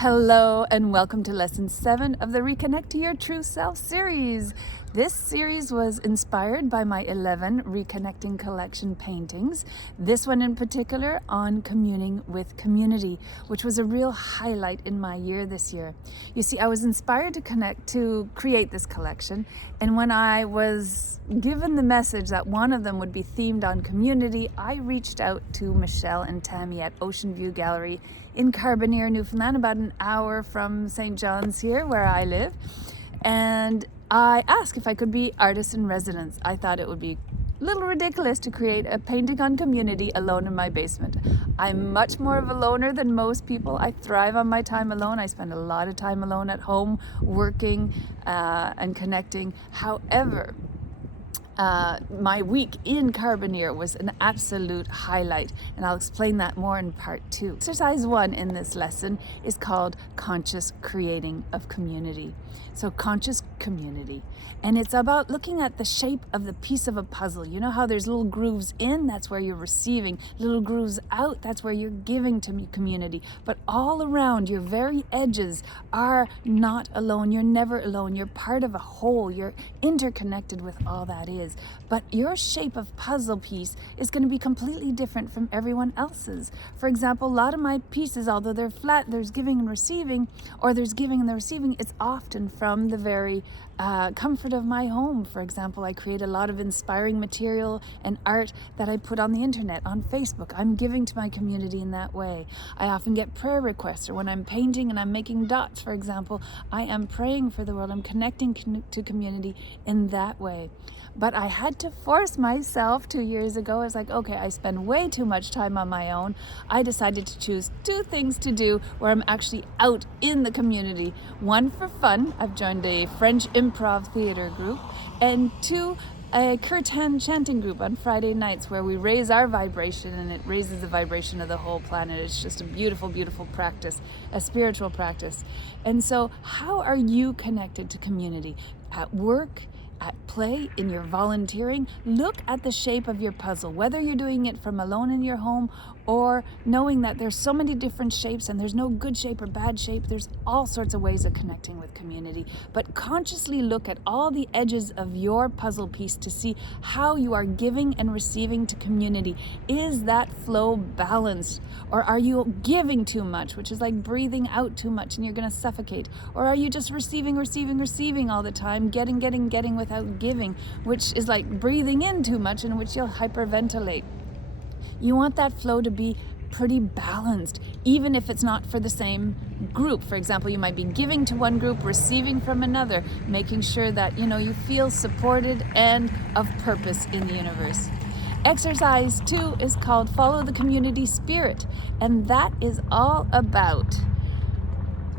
Hello and welcome to Lesson 7 of the Reconnect to Your True Self series. This series was inspired by my 11 Reconnecting Collection paintings. This one in particular on Communing with Community, which was a real highlight in my year this year. You see, I was inspired to create this collection, and when I was given the message that one of them would be themed on community, I reached out to Michelle and Tammy at Ocean View Gallery in Carbonear, Newfoundland, about an hour from St. John's here where I live, and I asked if I could be artist in residence. I thought it would be a little ridiculous to create a painting on community alone in my basement. I'm much more of a loner than most people. I thrive on my time alone. I spend a lot of time alone at home, working and connecting. However, my week in Carbonear was an absolute highlight, and I'll explain that more in part 2. Exercise 1 in this lesson is called Conscious Creating of Community. So conscious community, and it's about looking at the shape of the piece of a puzzle. You know how there's little grooves in, that's where you're receiving, little grooves out, that's where you're giving to community. But all around, your very edges are not alone. You're never alone. You're part of a whole. You're interconnected with all that is. But your shape of puzzle piece is going to be completely different from everyone else's. For example, a lot of my pieces, although they're flat, there's giving and receiving, or there's giving and the receiving, it's often from the very comfort of my home. For example, I create a lot of inspiring material and art that I put on the internet, on Facebook. I'm giving to my community in that way. I often get prayer requests, or when I'm painting and I'm making dots, for example, I am praying for the world. I'm connecting to community in that way. But I had to force myself 2 years ago. I was like, okay, I spend way too much time on my own. I decided to choose 2 things to do where I'm actually out in the community. 1 for fun. I've joined a French improv theater group, and 2, a kirtan chanting group on Friday nights where we raise our vibration and it raises the vibration of the whole planet. It's just a beautiful, beautiful practice, a spiritual practice. And so how are you connected to community? At work, at play, in your volunteering? Look at the shape of your puzzle, whether you're doing it from alone in your home or knowing that there's so many different shapes and there's no good shape or bad shape. There's all sorts of ways of connecting with community. But consciously look at all the edges of your puzzle piece to see how you are giving and receiving to community. Is that flow balanced? Or are you giving too much, which is like breathing out too much and you're going to suffocate? Or are you just receiving all the time, getting without giving, which is like breathing in too much, in which you'll hyperventilate? You want that flow to be pretty balanced, even if it's not for the same group. For example, you might be giving to one group, receiving from another, making sure that you feel supported and of purpose in the universe. Exercise 2 is called Follow the Community Spirit, and that is all about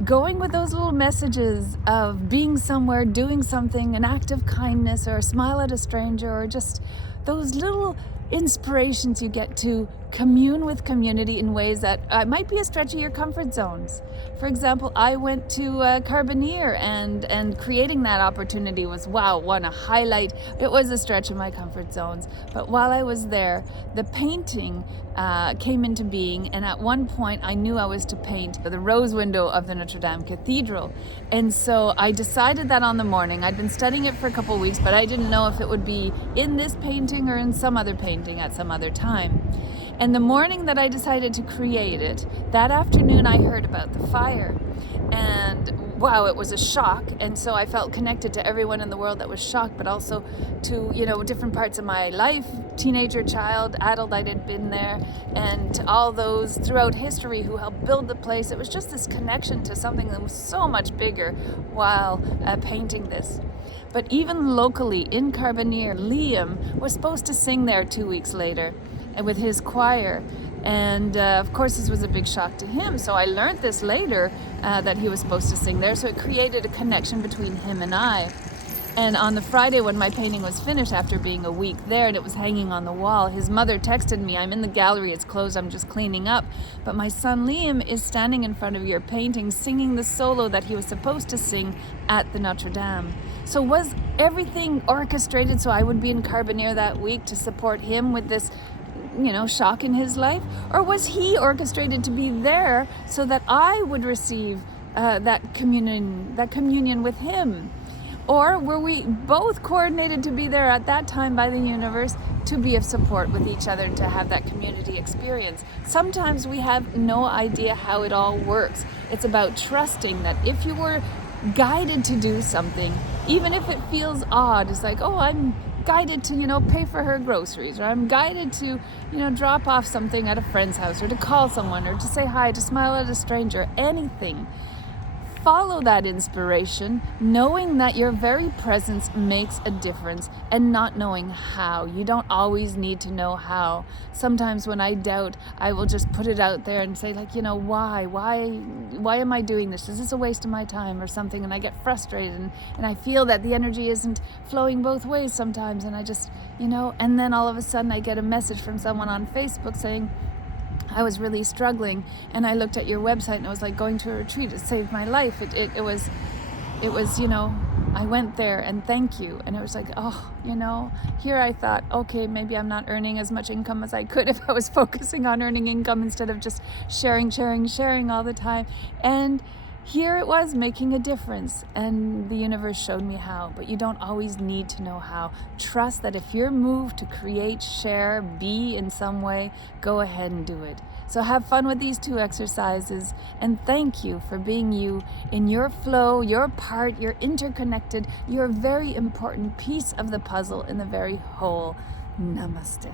going with those little messages of being somewhere, doing something, an act of kindness, or a smile at a stranger, or just those little inspirations you get to commune with community in ways that might be a stretch of your comfort zones. For example, I went to Carbonear, and creating that opportunity was, a highlight. It was a stretch of my comfort zones. But while I was there, the painting came into being, and at one point I knew I was to paint the rose window of the Notre Dame Cathedral. And so I decided that on the morning. I'd been studying it for a couple of weeks, but I didn't know if it would be in this painting or in some other painting at some other time. And the morning that I decided to create it, that afternoon I heard about the fire, and it was a shock. And so I felt connected to everyone in the world that was shocked, but also to different parts of my life, teenager, child, adult that had been there, and to all those throughout history who helped build the place. It was just this connection to something that was so much bigger while painting this. But even locally in Carbonear, Liam was supposed to sing there 2 weeks later with his choir. And of course, this was a big shock to him. So I learned this later, that he was supposed to sing there. So it created a connection between him and I. And on the Friday when my painting was finished, after being a week there and it was hanging on the wall, his mother texted me, "I'm in the gallery, it's closed, I'm just cleaning up. But my son Liam is standing in front of your painting singing the solo that he was supposed to sing at the Notre Dame." So was everything orchestrated so I would be in Carbonear that week to support him with this shock in his life? Or was he orchestrated to be there so that I would receive that communion with him? Or were we both coordinated to be there at that time by the universe to be of support with each other, to have that community experience? Sometimes we have no idea how it all works. It's about trusting that if you were guided to do something, even if it feels odd, it's like, oh, I'm guided to, pay for her groceries, or I'm guided to, drop off something at a friend's house, or to call someone, or to say hi, to smile at a stranger, anything. Follow that inspiration, knowing that your very presence makes a difference, and not knowing how. You don't always need to know how. Sometimes when I doubt, I will just put it out there and say, why am I doing this? Is this a waste of my time or something? And I get frustrated, and I feel that the energy isn't flowing both ways sometimes, and I just, and then all of a sudden I get a message from someone on Facebook saying, I was really struggling, and I looked at your website, and it was like going to a retreat. It saved my life. It was, I went there, and thank you. And it was like, here I thought, okay, maybe I'm not earning as much income as I could if I was focusing on earning income instead of just sharing all the time. And here it was making a difference, and the universe showed me how. But you don't always need to know how. Trust that if you're moved to create, share, be in some way, go ahead and do it. So have fun with these 2 exercises, and thank you for being you in your flow, your part, you're interconnected, you're a very important piece of the puzzle in the very whole. Namaste.